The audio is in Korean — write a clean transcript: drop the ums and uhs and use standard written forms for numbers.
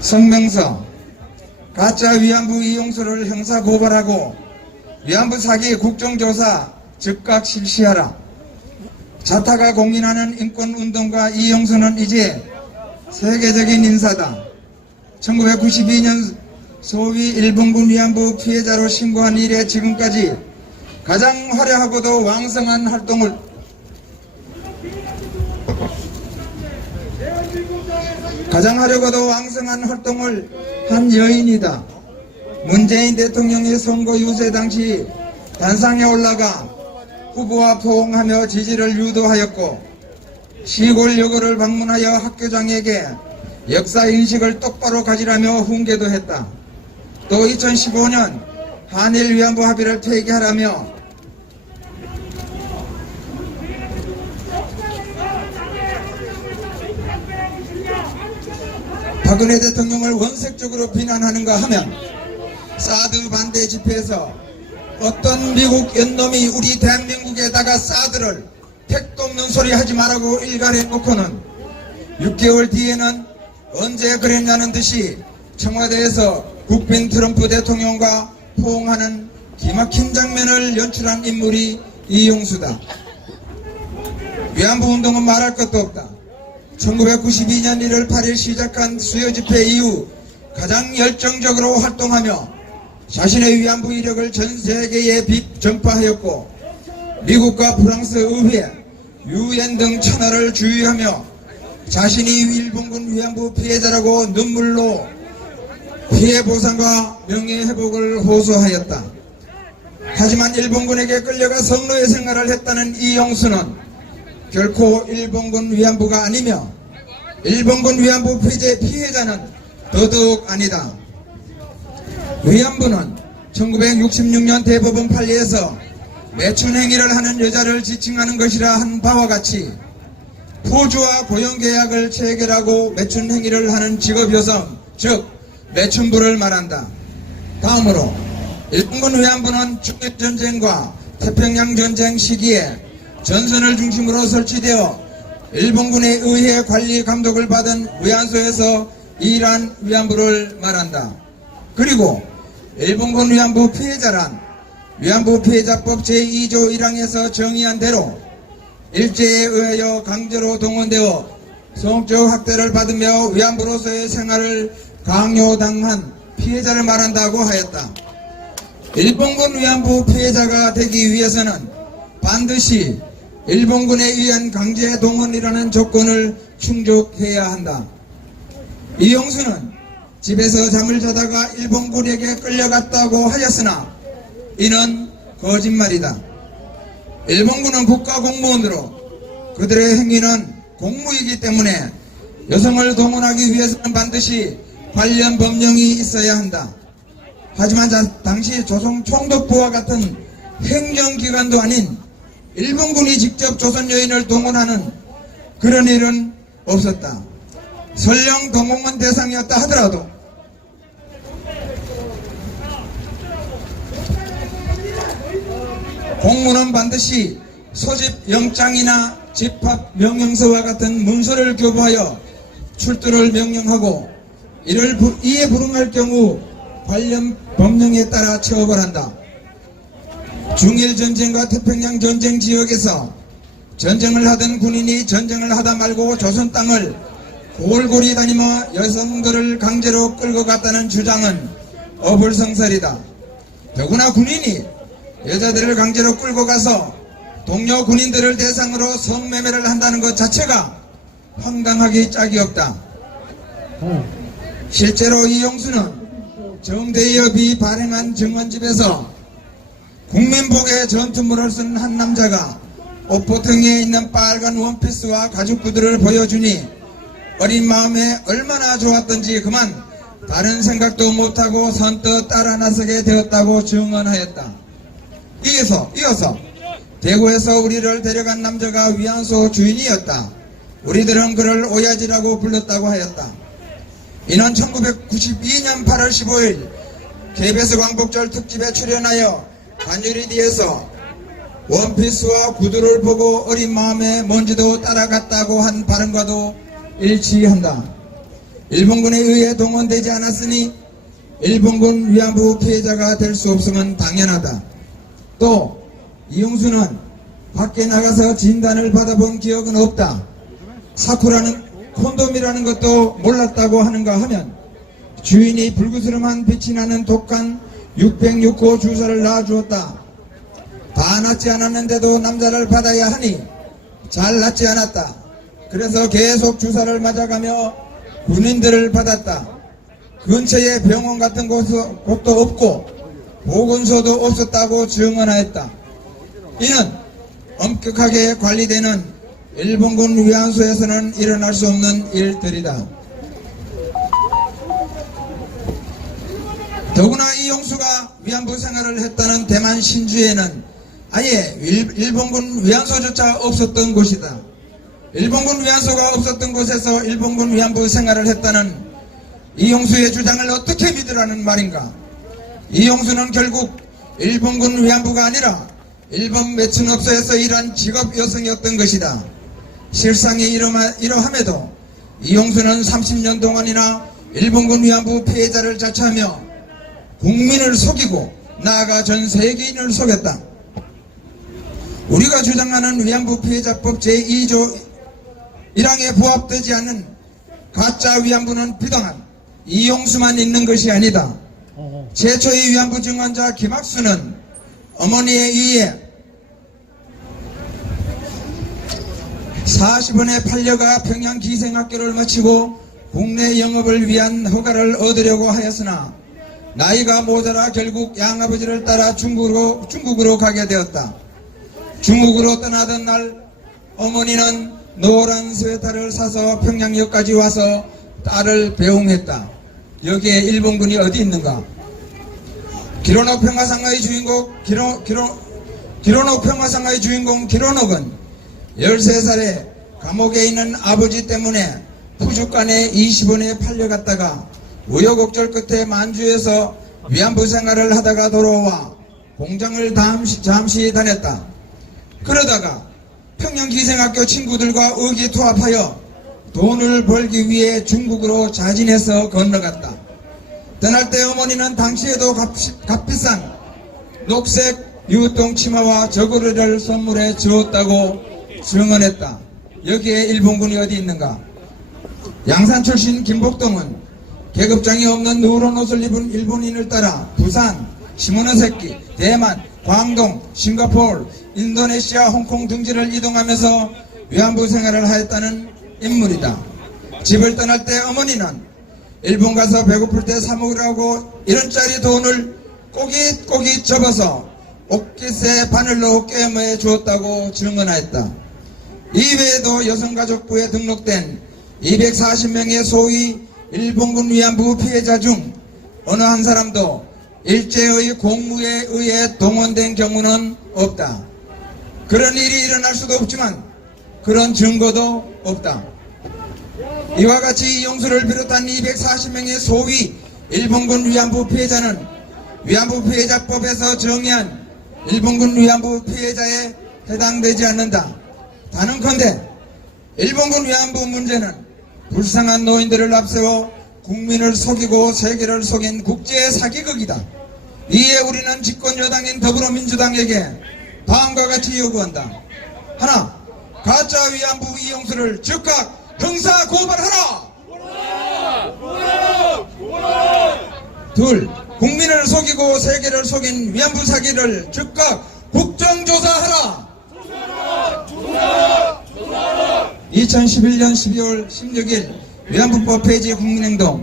성명서 가짜 위안부 이용수를 형사고발하고 위안부 사기 국정조사 즉각 실시하라. 자타가 공인하는 인권운동가 이용수는 이제 세계적인 인사다. 1992년 소위 일본군 위안부 피해자로 신고한 이래 지금까지 가장 화려하고도 왕성한 활동을 한 여인이다. 문재인 대통령의 선거 유세 당시 단상에 올라가 후보와 포옹하며 지지를 유도하였고, 시골 여고를 방문하여 학교장에게 역사인식을 똑바로 가지라며 훈계도 했다. 또 2015년 한일 위안부 합의를 폐기하라며 박근혜 대통령을 원색적으로 비난하는가 하면, 사드 반대 집회에서 어떤 미국 연놈이 우리 대한민국에다가 사드를 택도 없는 소리 하지 말라고 일갈해 놓고는 6개월 뒤에는 언제 그랬냐는 듯이 청와대에서 국빈 트럼프 대통령과 포옹하는 기막힌 장면을 연출한 인물이 이용수다. 위안부 운동은 말할 것도 없다. 1992년 1월 8일 시작한 수요집회 이후 가장 열정적으로 활동하며 자신의 위안부 이력을 전세계에 전파하였고, 미국과 프랑스 의회, UN 등 천하를 주유하며 자신이 일본군 위안부 피해자라고 눈물로 피해 보상과 명예회복을 호소하였다. 하지만 일본군에게 끌려가 성노예 생활을 했다는 이용수는 결코 일본군 위안부가 아니며 일본군 위안부 피해자는 더더욱 아니다. 위안부는 1966년 대법원 판례에서 매춘 행위를 하는 여자를 지칭하는 것이라 한 바와 같이 포주와 고용계약을 체결하고 매춘 행위를 하는 직업여성, 즉 매춘부를 말한다. 다음으로 일본군 위안부는 중일전쟁과 태평양전쟁 시기에 전선을 중심으로 설치되어 일본군에 의해 관리 감독을 받은 위안소에서 일한 위안부를 말한다. 그리고 일본군 위안부 피해자란 위안부 피해자법 제2조 1항에서 정의한 대로 일제에 의하여 강제로 동원되어 성적 학대를 받으며 위안부로서의 생활을 강요당한 피해자를 말한다고 하였다. 일본군 위안부 피해자가 되기 위해서는 반드시 일본군에 의한 강제 동원이라는 조건을 충족해야 한다. 이용수는 집에서 잠을 자다가 일본군에게 끌려갔다고 하였으나 이는 거짓말이다. 일본군은 국가공무원으로 그들의 행위는 공무이기 때문에 여성을 동원하기 위해서는 반드시 관련 법령이 있어야 한다. 하지만 당시 조선 총독부와 같은 행정기관도 아닌 일본군이 직접 조선 여인을 동원하는 그런 일은 없었다. 설령 동원은 대상이었다 하더라도 공무는 반드시 소집 영장이나 집합 명령서와 같은 문서를 교부하여 출두를 명령하고 이에 불응할 경우 관련 법령에 따라 처벌한다. 중일전쟁과 태평양전쟁 지역에서 전쟁을 하던 군인이 전쟁을 하다 말고 조선 땅을 골고리 다니며 여성들을 강제로 끌고 갔다는 주장은 어불성설이다. 더구나 군인이 여자들을 강제로 끌고 가서 동료 군인들을 대상으로 성매매를 한다는 것 자체가 황당하기 짝이 없다. 실제로 이용수는 정대협이 발행한 증언집에서 국민복의 전투물을 쓴 한 남자가 옷보통에 있는 빨간 원피스와 가죽구두를 보여주니 어린 마음에 얼마나 좋았던지 그만 다른 생각도 못하고 선뜻 따라 나서게 되었다고 증언하였다. 이어서 대구에서 우리를 데려간 남자가 위안소 주인이었다. 우리들은 그를 오야지라고 불렀다고 하였다. 이는 1992년 8월 15일 KBS 광복절 특집에 출연하여 간유리디에서 원피스와 구두를 보고 어린 마음에 먼지도 따라갔다고 한 발언과도 일치한다. 일본군에 의해 동원되지 않았으니 일본군 위안부 피해자가 될 수 없음은 당연하다. 또 이용수는 밖에 나가서 진단을 받아본 기억은 없다. 사쿠라는 콘돔이라는 것도 몰랐다고 하는가 하면 주인이 불구스름한 빛이 나는 독한 606호 주사를 놔주었다. 다 낫지 않았는데도 남자를 받아야 하니 잘 낫지 않았다. 그래서 계속 주사를 맞아가며 군인들을 받았다. 근처에 병원 같은 곳도 없고 보건소도 없었다고 증언하였다. 이는 엄격하게 관리되는 일본군 위안소에서는 일어날 수 없는 일들이다. 더구나 이용수가 위안부 생활을 했다는 대만 신주에는 아예 일본군 위안소조차 없었던 곳이다. 일본군 위안소가 없었던 곳에서 일본군 위안부 생활을 했다는 이용수의 주장을 어떻게 믿으라는 말인가? 이용수는 결국 일본군 위안부가 아니라 일본 매춘업소에서 일한 직업 여성이었던 것이다. 실상이 이러함에도 이용수는 30년 동안이나 일본군 위안부 피해자를 자처하며 국민을 속이고 나아가 전 세계인을 속였다. 우리가 주장하는 위안부 피해자법 제2조 1항에 부합되지 않는 가짜 위안부는 비당한 이용수만 있는 것이 아니다. 최초의 위안부 증언자 김학수는 어머니에 의해 40원에 팔려가 평양 기생학교를 마치고 국내 영업을 위한 허가를 얻으려고 하였으나 나이가 모자라 결국 양아버지를 따라 중국으로 가게 되었다. 중국으로 떠나던 날 어머니는 노란 스웨터를 사서 평양역까지 와서 딸을 배웅했다. 여기에 일본군이 어디 있는가? 기로녹 평화상가의 주인공 기로녹 평화상가의 주인공 기로녹은 13살에 감옥에 있는 아버지 때문에 푸주간에 20원에 팔려갔다가 우여곡절 끝에 만주에서 위안부 생활을 하다가 돌아와 공장을 잠시 다녔다. 그러다가 평양기생학교 친구들과 의기투합하여 돈을 벌기 위해 중국으로 자진해서 건너갔다. 떠날 때 어머니는 당시에도 값비싼 녹색 유통 치마와 저고리를 선물해 주었다고 증언했다. 여기에 일본군이 어디 있는가? 양산 출신 김복동은 계급장이 없는 누런 옷을 입은 일본인을 따라 부산, 시모노세키, 대만, 광동, 싱가포르, 인도네시아, 홍콩 등지를 이동하면서 위안부 생활을 하였다는 인물이다. 집을 떠날 때 어머니는 일본 가서 배고플 때 사 먹으라고 1원짜리 돈을 꼬깃꼬깃 접어서 옷깃에 바늘로 꿰매 주었다고 증언하였다. 이외에도 여성가족부에 등록된 240명의 소위 일본군 위안부 피해자 중 어느 한 사람도 일제의 공무에 의해 동원된 경우는 없다. 그런 일이 일어날 수도 없지만 그런 증거도 없다. 이와 같이 이용수를 비롯한 240명의 소위 일본군 위안부 피해자는 위안부 피해자법에서 정의한 일본군 위안부 피해자에 해당되지 않는다. 단언컨대 일본군 위안부 문제는 불쌍한 노인들을 앞세워 국민을 속이고 세계를 속인 국제 사기극이다. 이에 우리는 집권 여당인 더불어민주당에게 다음과 같이 요구한다. 하나, 가짜 위안부 이용수를 즉각 형사 고발하라. 둘, 국민을 속이고 세계를 속인 위안부 사기를 즉각 국정조사하라. 2011년 12월 16일 위안부법 폐지 국민행동